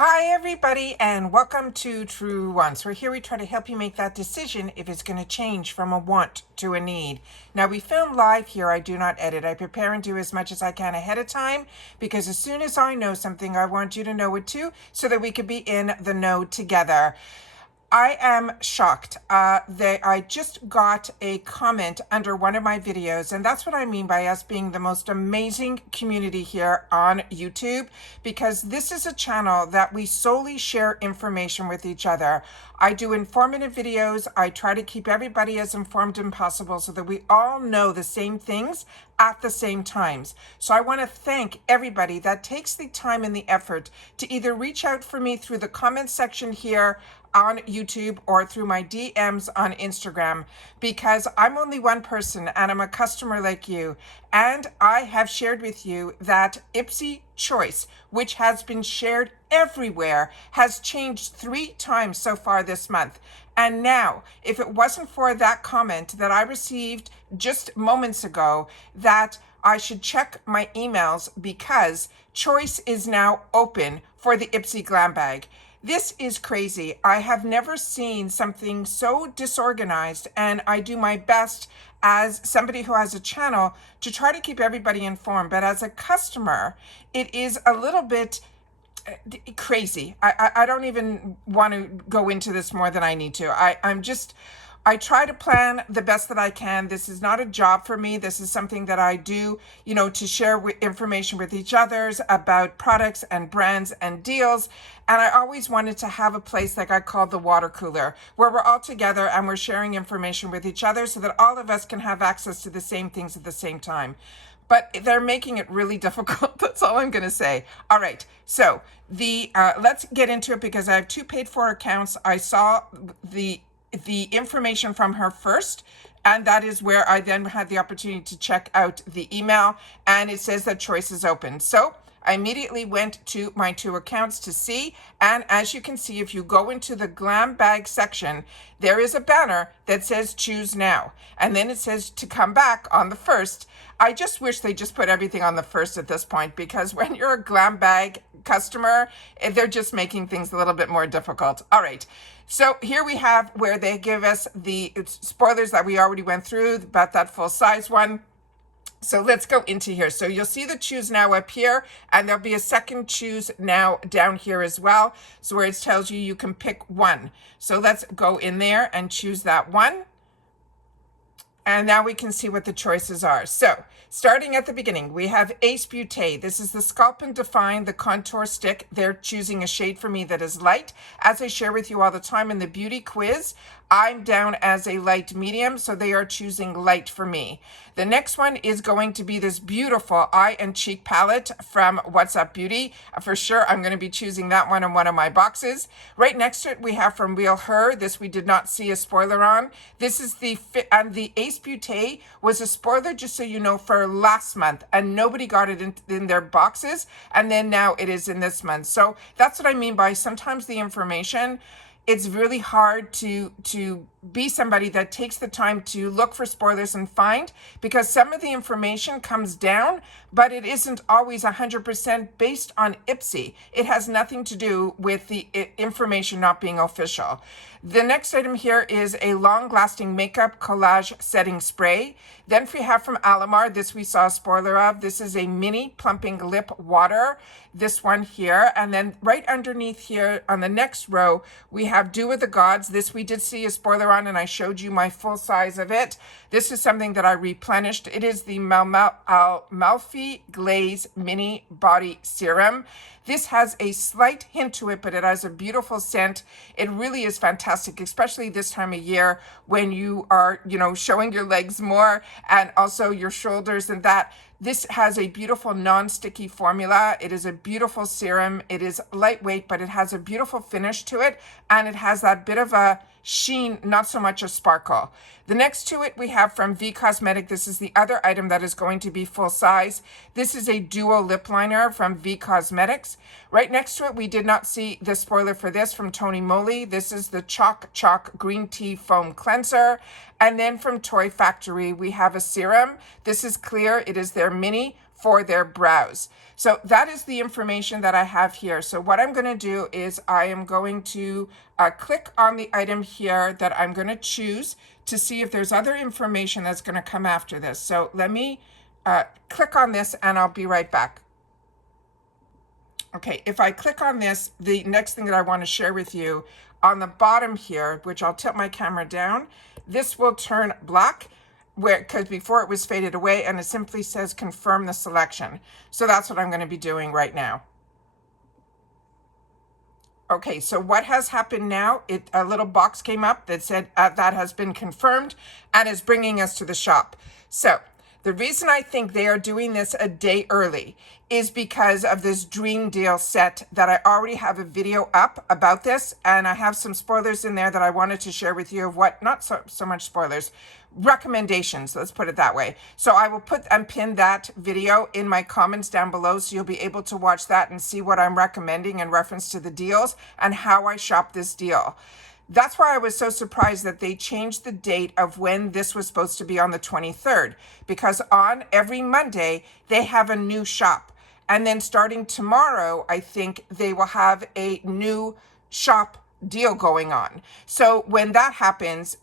Hi everybody and welcome to Truewants. We're here, we try to help you make that decision if it's going to change from a want to a need. Now we film live here, I do not edit. I prepare and do as much as I can ahead of time because as soon as I know something, I want you to know it too so that we could be in the know together. I am shocked. I just got a comment under one of my videos, and that's what I mean by us being the most amazing community here on YouTube, because this is a channel that we solely share information with each other. I do informative videos. I try to keep everybody as informed as possible so that we all know the same things at the same times. So I want to thank everybody that takes the time and the effort to either reach out for me through the comment section here on YouTube or through my DMs on Instagram, because I'm only one person and I'm a customer like you. And I have shared with you that IPSY choice, which has been shared everywhere, has changed 3 times so far this month. And now, if it wasn't for that comment that I received just moments ago, that I should check my emails because choice is now open for the IPSY GLAMBAG. This is crazy. I have never seen something so disorganized, and I do my best as somebody who has a channel to try to keep everybody informed. But as a customer, it is a little bit crazy. I don't even want to go into this more than I need to. I try to plan the best that I can. This is not a job for me. This is something that I do, to share information with each others about products and brands and deals. And I always wanted to have a place like I call the water cooler, where we're all together and we're sharing information with each other so that all of us can have access to the same things at the same time. But they're making it really difficult. That's all I'm going to say. All right. So let's get into it because I have 2 paid for accounts. I saw the information from her first, and that is where I then had the opportunity to check out the email, and it says that choice is open. So I immediately went to my 2 accounts to see, and as you can see, if you go into the GLAMBAG section, there is a banner that says choose now, and then it says to come back on the 1st. I just wish they just put everything on the 1st at this point, because when you're a GLAMBAG customer, they're just making things a little bit more difficult. All right. So here we have where they give us the spoilers that we already went through about that full size one. So let's go into here. So you'll see the choose now up here, and there'll be a second choose now down here as well. So where it tells you can pick one. So let's go in there and choose that one. And now we can see what the choices are. So starting at the beginning, we have Ace Beauté. This is the Sculpt and Define, the contour stick. They're choosing a shade for me that is light. As I share with you all the time in the beauty quiz, I'm down as a light medium, so they are choosing light for me. The next one is going to be this beautiful eye and cheek palette from What's Up Beauty. For sure, I'm going to be choosing that one in one of my boxes. Right next to it, we have from Real Her. This we did not see a spoiler on. This is the Ace Beauté was a spoiler, just so you know, for last month, and nobody got it in their boxes, and then now it is in this month. So that's what I mean by sometimes the information, it's really hard to be somebody that takes the time to look for spoilers and find, because some of the information comes down, but it isn't always 100% based on IPSY. It has nothing to do with the information not being official. The next item here is a long-lasting makeup collage setting spray. Then we have from Alamar, this we saw a spoiler of. This is a mini plumping lip water, this one here. And then right underneath here on the next row, we have Dew of the Gods. This we did see a spoiler on, and I showed you my full size of it. This is something that I replenished. It is the Amalfi Glaze Mini Body Serum. This has a slight hint to it, but it has a beautiful scent. It really is fantastic, especially this time of year when you are, showing your legs more and also your shoulders and that. This has a beautiful non-sticky formula. It is a beautiful serum. It is lightweight, but it has a beautiful finish to it, and it has that bit of a sheen, not so much a sparkle. The next to it we have from V Cosmetic. This is the other item that is going to be full size. This is a duo lip liner from V Cosmetics. Right next to it, we did not see the spoiler for this from Tony Moly. This is the Chalk Green Tea Foam Cleanser. And then from Toy Factory, we have a serum. This is clear. It is their mini for their browse. So that is the information that I have here. So what I'm going to do is I am going to click on the item here that I'm going to choose to see if there's other information that's going to come after this. So let me click on this and I'll be right back. Okay, if I click on this, the next thing that I want to share with you on the bottom here, which I'll tilt my camera down, this will turn black because before it was faded away, and it simply says confirm the selection. So that's what I'm going to be doing right now. Okay, so what has happened now, a little box came up that said that has been confirmed and is bringing us to the shop. So the reason I think they are doing this a day early is because of this dream deal set that I already have a video up about this, and I have some spoilers in there that I wanted to share with you of what, not so much spoilers, recommendations, let's put it that way. So I will put and pin that video in my comments down below, so you'll be able to watch that and see what I'm recommending in reference to the deals and how I shop this deal. That's why I was so surprised that they changed the date of when this was supposed to be on the 23rd, because on every Monday they have a new shop. And then starting tomorrow, I think they will have a new shop deal going on. So when that happens,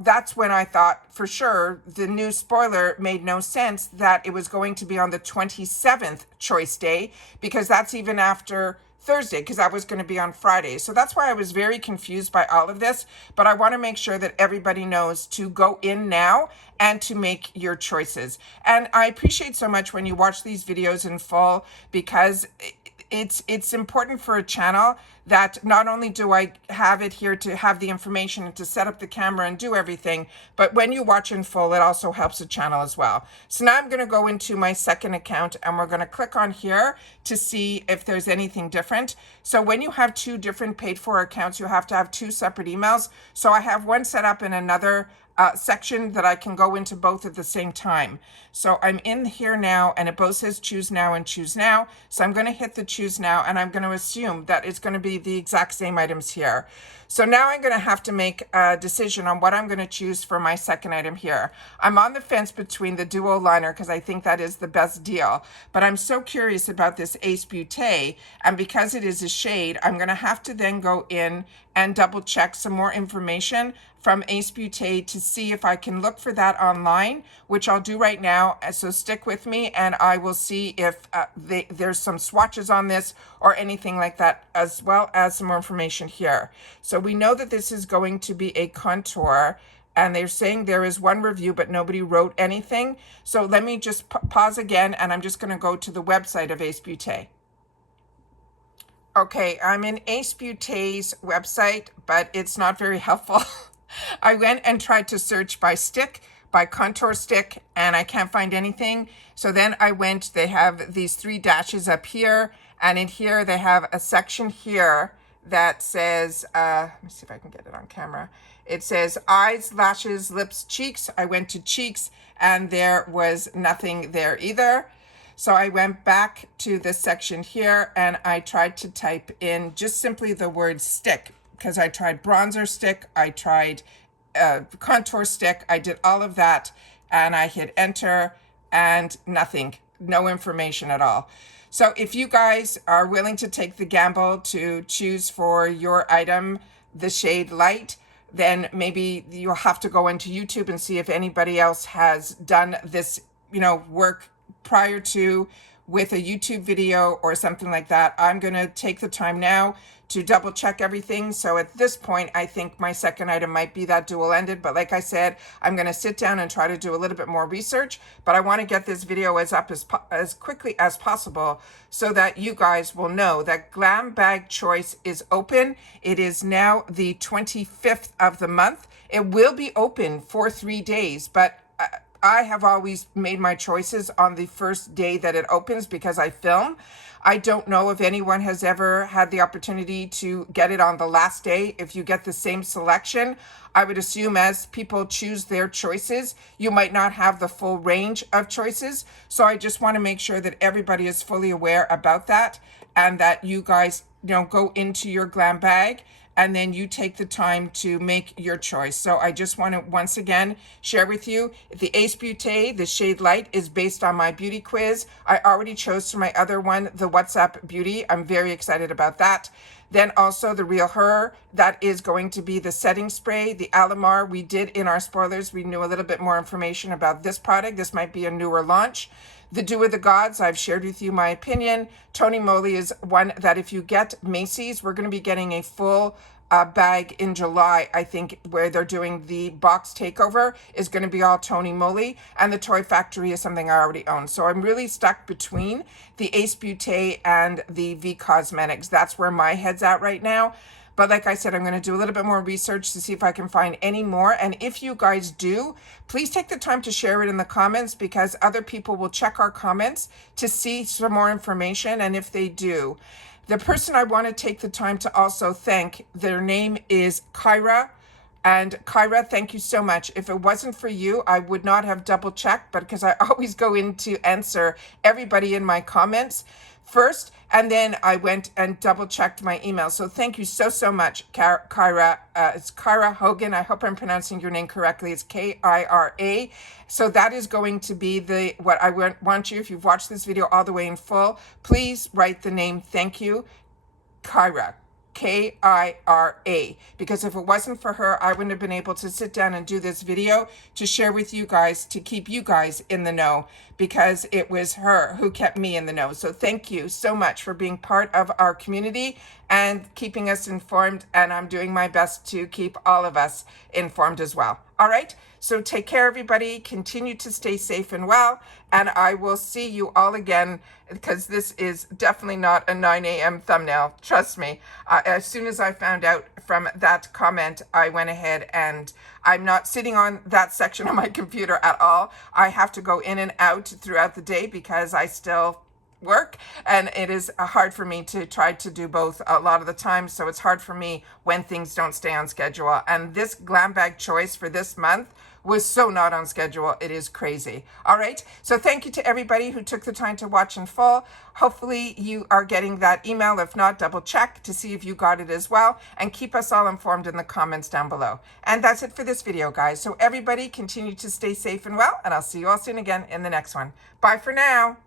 that's when I thought for sure the new spoiler made no sense that it was going to be on the 27th choice day, because that's even after Thursday, because that was going to be on Friday. So that's why I was very confused by all of this. But I want to make sure that everybody knows to go in now and to make your choices. And I appreciate so much when you watch these videos in full, because it's important for a channel that not only do I have it here to have the information and to set up the camera and do everything, but when you watch in full, it also helps the channel as well. So now I'm going to go into my second account and we're going to click on here to see if there's anything different. So when you have two different paid for accounts, you have to have two separate emails. So I have one set up in another section that I can go into both at the same time. So I'm in here now and it both says choose now and choose now. So I'm going to hit the choose now and I'm going to assume that it's going to be the exact same items here. So now I'm going to have to make a decision on what I'm going to choose for my second item here. I'm on the fence between the duo liner because I think that is the best deal, but I'm so curious about this Ace Beauté, and because it is a shade, I'm going to have to then go in and double check some more information from Ace Beauté to see if I can look for that online, which I'll do right now. So stick with me and I will see if there's some swatches on this or anything like that, as well as some more information here. So we know that this is going to be a contour, and they're saying there is one review, but nobody wrote anything. So let me just pause again, and I'm just going to go to the website of Ace Beauté. Okay, I'm in Ace Beauté's website, but it's not very helpful. I went and tried to search by stick, by contour stick, and I can't find anything. So then I went, they have these three dashes up here, and in here they have a section here that says, let me see if I can get it on camera. It says eyes, lashes, lips, cheeks. I went to cheeks and there was nothing there either. So I went back to this section here and I tried to type in just simply the word stick, because I tried bronzer stick, I tried contour stick, I did all of that, and I hit enter and nothing, no information at all. So if you guys are willing to take the gamble to choose for your item the shade light, then maybe you'll have to go into YouTube and see if anybody else has done this, work prior to with a YouTube video or something like that. I'm going to take the time now to double check everything. So at this point, I think my second item might be that dual ended. But like I said, I'm going to sit down and try to do a little bit more research. But I want to get this video as quickly as possible so that you guys will know that GLAMBAG choice is open. It is now the 25th of the month. It will be open for 3 days, but I have always made my choices on the first day that it opens because I film. I don't know if anyone has ever had the opportunity to get it on the last day. If you get the same selection, I would assume as people choose their choices, you might not have the full range of choices. So I just want to make sure that everybody is fully aware about that, and that you guys, go into your GLAMBAG and then you take the time to make your choice. So I just want to once again share with you, the Ace Beauté, the shade Light, is based on my beauty quiz. I already chose for my other one, the WhatsApp Beauty. I'm very excited about that. Then also the Real Her, that is going to be the setting spray. The Alamar, we did in our spoilers, we knew a little bit more information about this product. This might be a newer launch. The Dew of the Gods, I've shared with you my opinion. Tony Moly is one that if you get Macy's, we're going to be getting a full bag in July, I think, where they're doing the box takeover is going to be all Tony Moly, and the Toy Factory is something I already own. So I'm really stuck between the Ace Beauté and the V Cosmetics. That's where my head's at right now. But like I said, I'm going to do a little bit more research to see if I can find any more. And if you guys do, please take the time to share it in the comments, because other people will check our comments to see some more information. And if they do, the person I want to take the time to also thank, their name is Kyra. And Kyra, thank you so much. If it wasn't for you, I would not have double checked, but because I always go in to answer everybody in my comments first, and then I went and double checked my email. So thank you so much, Kyra. It's Kyra Hogan. I hope I'm pronouncing your name correctly. It's K-I-R-A. So that is going to be what I want you, if you've watched this video all the way in full, please write the name, thank you, Kyra. K-I-R-A, because if it wasn't for her, I wouldn't have been able to sit down and do this video to share with you guys, to keep you guys in the know, because it was her who kept me in the know. So thank you so much for being part of our community and keeping us informed, and I'm doing my best to keep all of us informed as well. All right, so take care, everybody. Continue to stay safe and well, and I will see you all again, because this is definitely not a 9 a.m. thumbnail. Trust me. As soon as I found out from that comment, I went ahead, and I'm not sitting on that section of my computer at all. I have to go in and out throughout the day because I still work, and it is hard for me to try to do both a lot of the time. So it's hard for me when things don't stay on schedule. And this GLAMBAG choice for this month was so not on schedule. It is crazy. All right. So thank you to everybody who took the time to watch in full. Hopefully you are getting that email. If not, double check to see if you got it as well, and keep us all informed in the comments down below. And that's it for this video, guys. So everybody continue to stay safe and well, and I'll see you all soon again in the next one. Bye for now.